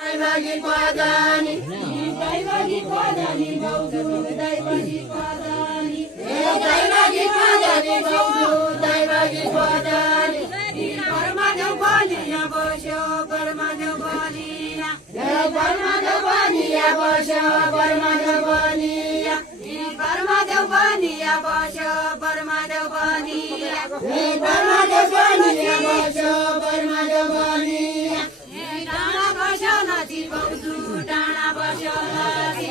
दैवगी पदानी बौजू दैवगी पदानी दैवगी पदानी बौजू दैवगी पदानी परमादेव बनिया बस्यो परमादेव बनिया परमादेव बनिया बस्यो परमादेव बनिया परमादेव बनिया बस्यो परमादेव बनिया परमादेव बनिया बस्यो परमादेव बनिया डाँडा बस्यो नची बौजू डाँडा बस्यो नची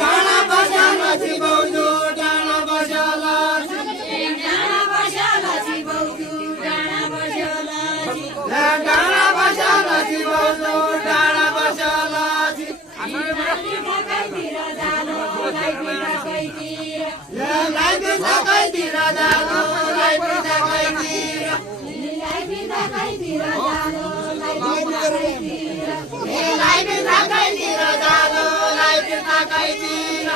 डाँडा बस्यो नची बौजू डाँडा बस्यो नची डाँडा बस्यो नची बौजू डाँडा बस्यो नची डाँडा बस्यो नची बौजू डाँडा बस्यो नची लाइतिर जालो लाइतिर कैतिर जालो लाइतिर कैतिर जालो लाइतिर कैतिर जालो लाइतिर कैतिर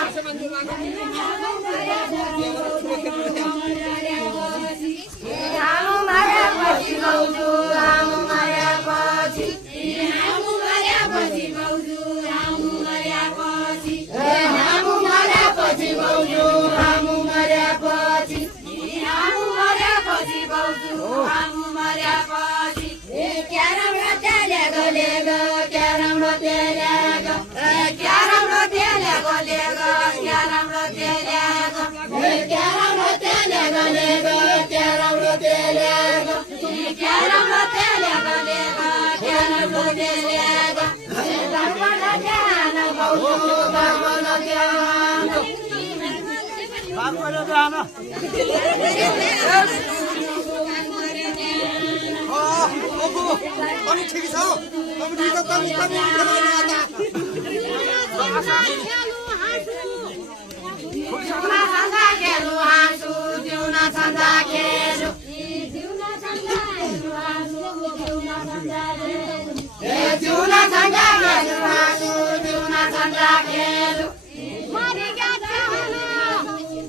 आमु माया पछि बौजू आमु माया पछि आमु माया पछि बौजू आमु माया पछि आमु माया पछि बौजू आमु माया पछि आमु माया पछि बौजू आमु माया पछि क्यारम रतेले गलेगो क्यारम रतेले गो क्यारम रतेले गलेगो क्यारम रतेले गो क्यारम रतेले गलेगो क्यारम रतेले गो क्यारम रतेले गलेगो क्यारम रतेले गो बाबा ध्यान बौजू बाबा ध्यान बाबा ध्यान Kami ठीक छ कमी ठीक छ कमी खेलाउनु आता जिउना छन्दा खेलु हाँसु जिउना छन्दा खेलु जिउना छन्दा खेलु हाँसु जिउना छन्दा खेलु जिउना छन्दा खेलु हाँसु जिउना छन्दा खेलु मरि गयो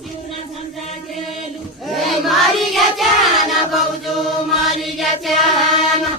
जिउना छन्दा खेलु मरि गयो बौजू मरि गयो